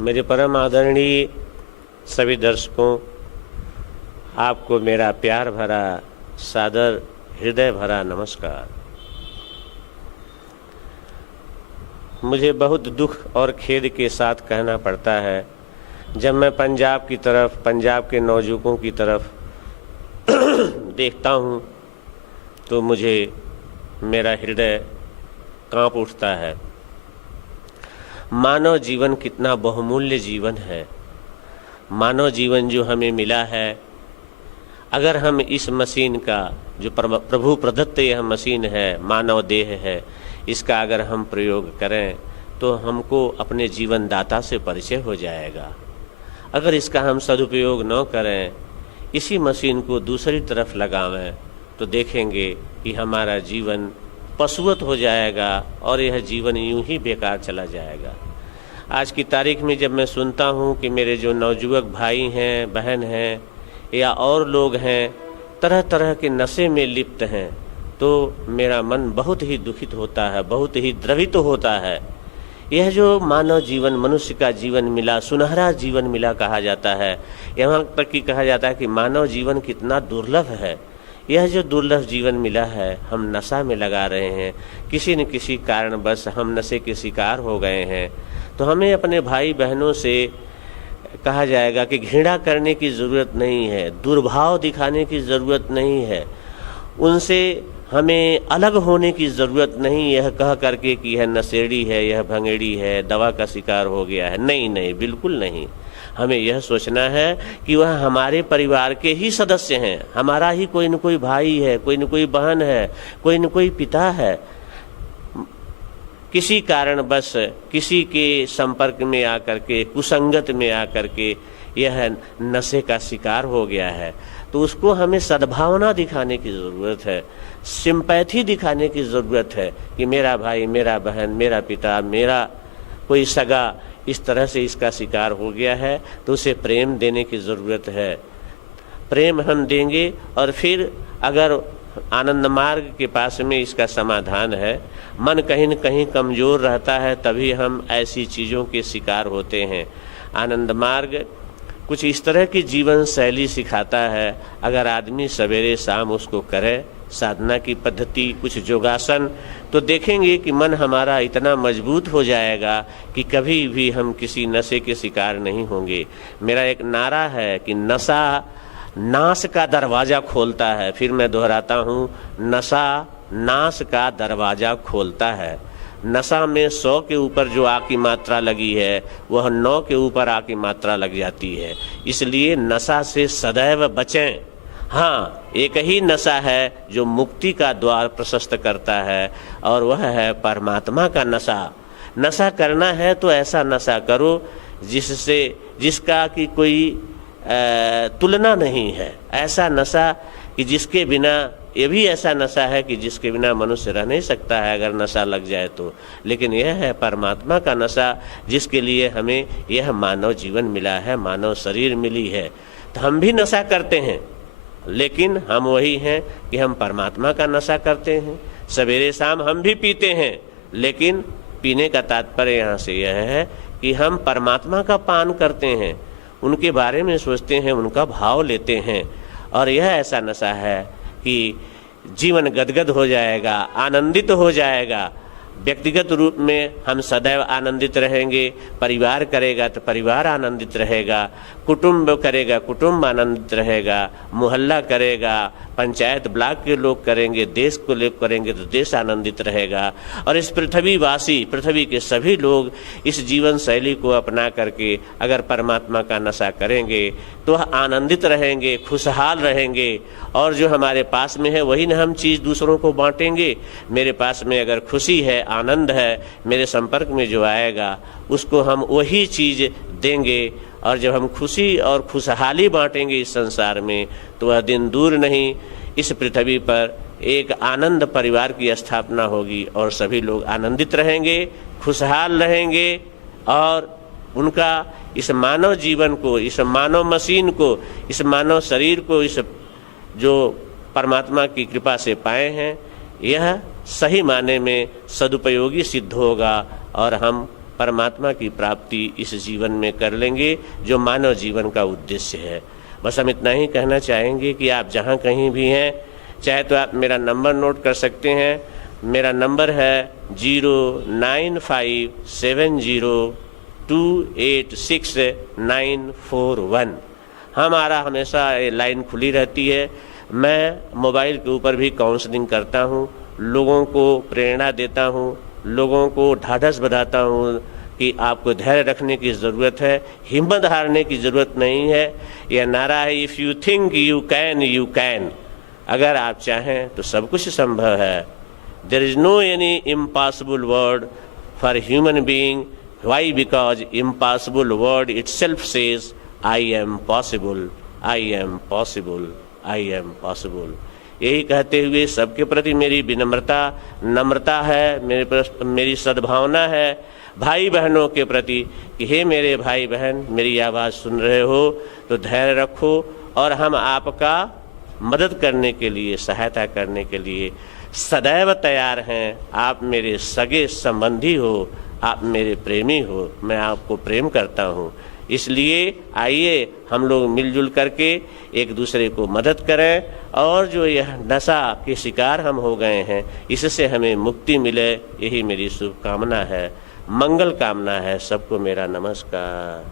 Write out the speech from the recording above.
मेरे परम आदरणीय सभी दर्शकों, आपको मेरा प्यार भरा, सादर, हृदय भरा नमस्कार। मुझे बहुत दुख और खेद के साथ कहना पड़ता है, जब मैं पंजाब की तरफ, पंजाब के नौजुवकों की तरफ देखता हूँ तो मुझे मेरा हृदय कांप उठता है। मानव जीवन कितना बहुमूल्य जीवन है। मानव जीवन जो हमें मिला है, अगर हम इस मशीन का, जो प्रभु प्रदत्त यह मशीन है, मानव देह है, इसका अगर हम प्रयोग करें तो हमको अपने जीवन दाता से परिचय हो जाएगा। अगर इसका हम सदुपयोग न करें, इसी मशीन को दूसरी तरफ लगावें, तो देखेंगे कि हमारा जीवन पशुवत हो जाएगा और यह जीवन यूं ही बेकार चला जाएगा। आज की तारीख में जब मैं सुनता हूं कि मेरे जो नौजुवक भाई हैं, बहन हैं या और लोग हैं, तरह तरह के नशे में लिप्त हैं, तो मेरा मन बहुत ही दुखित होता है, बहुत ही द्रवित होता है। यह जो मानव जीवन, मनुष्य का जीवन मिला, सुनहरा जीवन मिला कहा जाता है, यहाँ तक कि कहा जाता है कि मानव जीवन कितना दुर्लभ है। यह जो दुर्लभ जीवन मिला है, हम नशा में लगा रहे हैं। किसी न किसी कारणवश हम नशे के शिकार हो गए हैं। तो हमें अपने भाई बहनों से कहा जाएगा कि घृणा करने की ज़रूरत नहीं है, दुर्भाव दिखाने की ज़रूरत नहीं है, उनसे हमें अलग होने की ज़रूरत नहीं, यह कह करके कि यह नशेड़ी है, यह भंगेड़ी है, दवा का शिकार हो गया है। नहीं नहीं, बिल्कुल नहीं। हमें यह सोचना है कि वह हमारे परिवार के ही सदस्य हैं, हमारा ही कोई न कोई भाई है, कोई न कोई बहन है, कोई न कोई पिता है। किसी कारणवश किसी के संपर्क में आकर के, कुसंगत में आकर के यह नशे का शिकार हो गया है, तो उसको हमें सद्भावना दिखाने की ज़रूरत है, सिंपैथी दिखाने की ज़रूरत है कि मेरा भाई, मेरा बहन, मेरा पिता, मेरा कोई सगा इस तरह से इसका शिकार हो गया है, तो उसे प्रेम देने की ज़रूरत है। प्रेम हम देंगे और फिर अगर आनंद मार्ग के पास में इसका समाधान है। मन कहीं न कहीं कमज़ोर रहता है, तभी हम ऐसी चीज़ों के शिकार होते हैं। आनंद मार्ग कुछ इस तरह की जीवन शैली सिखाता है, अगर आदमी सवेरे शाम उसको करे, साधना की पद्धति, कुछ योगासन, तो देखेंगे कि मन हमारा इतना मजबूत हो जाएगा कि कभी भी हम किसी नशे के शिकार नहीं होंगे। मेरा एक नारा है कि नशा नाश का दरवाज़ा खोलता है। फिर मैं दोहराता हूँ, नशा नाश का दरवाज़ा खोलता है। नशा में 100 के ऊपर जो आ की मात्रा लगी है, वह 9 के ऊपर आ की मात्रा लग जाती है। इसलिए नशा से सदैव बचें। हाँ, एक ही नशा है जो मुक्ति का द्वार प्रशस्त करता है, और वह है परमात्मा का नशा। नशा करना है तो ऐसा नशा करो जिसका कि कोई तुलना नहीं है। ऐसा नशा कि जिसके बिना, ये भी ऐसा नशा है कि जिसके बिना मनुष्य रह नहीं सकता है अगर नशा लग जाए तो। लेकिन यह है परमात्मा का नशा, जिसके लिए हमें यह मानव जीवन मिला है, मानव शरीर मिली है। तो हम भी नशा करते हैं, लेकिन हम वही हैं कि हम परमात्मा का नशा करते हैं। सवेरे शाम हम भी पीते हैं, लेकिन पीने का तात्पर्य यहाँ से यह है कि हम परमात्मा का पान करते हैं, उनके बारे में सोचते हैं, उनका भाव लेते हैं। और यह ऐसा नशा है कि जीवन गदगद हो जाएगा, आनंदित हो जाएगा। व्यक्तिगत रूप में हम सदैव आनंदित रहेंगे, परिवार करेगा तो परिवार आनंदित रहेगा, कुटुंब करेगा कुटुंब आनंदित रहेगा, मोहल्ला करेगा, पंचायत ब्लॉक के लोग करेंगे, देश को लोग करेंगे तो देश आनंदित रहेगा। और इस पृथ्वीवासी, पृथ्वी के सभी लोग इस जीवन शैली को अपना करके अगर परमात्मा का नशा करेंगे तो वह आनंदित रहेंगे, खुशहाल रहेंगे। और जो हमारे पास में है वही न हम चीज़ दूसरों को बांटेंगे। मेरे पास में अगर खुशी है, आनंद है, मेरे संपर्क में जो आएगा उसको हम वही चीज़ देंगे। और जब हम खुशी और खुशहाली बांटेंगे इस संसार में, तो वह दिन दूर नहीं, इस पृथ्वी पर एक आनंद परिवार की स्थापना होगी और सभी लोग आनंदित रहेंगे, खुशहाल रहेंगे। और उनका इस मानव जीवन को, इस मानव मशीन को, इस मानव शरीर को, इस जो परमात्मा की कृपा से पाए हैं, यह सही माने में सदुपयोगी सिद्ध होगा और हम परमात्मा की प्राप्ति इस जीवन में कर लेंगे, जो मानव जीवन का उद्देश्य है। बस हम इतना ही कहना चाहेंगे कि आप जहाँ कहीं भी हैं, चाहे तो आप मेरा नंबर नोट कर सकते हैं। मेरा नंबर है 0957028691। हमारा हमेशा ये लाइन खुली रहती है। मैं मोबाइल के ऊपर भी काउंसलिंग करता हूँ, लोगों को प्रेरणा देता हूँ, लोगों को ढाढ़स बंधाता हूँ कि आपको धैर्य रखने की ज़रूरत है, हिम्मत हारने की ज़रूरत नहीं है। यह नारा है, if you think you can, you can. अगर आप चाहें तो सब कुछ संभव है। There is no any impossible word for human being. Why? Because impossible word itself says I am possible, I am possible, I am possible. यही कहते हुए सबके प्रति मेरी विनम्रता, नम्रता है, मेरी सद्भावना है भाई बहनों के प्रति कि हे मेरे भाई बहन, मेरी आवाज़ सुन रहे हो तो धैर्य रखो, और हम आपका मदद करने के लिए, सहायता करने के लिए सदैव तैयार हैं। आप मेरे सगे संबंधी हो, आप मेरे प्रेमी हो, मैं आपको प्रेम करता हूँ। इसलिए आइए हम लोग मिलजुल करके एक दूसरे को मदद करें, और जो यह नशा के शिकार हम हो गए हैं, इससे हमें मुक्ति मिले, यही मेरी शुभकामना है, मंगल कामना है। सबको मेरा नमस्कार।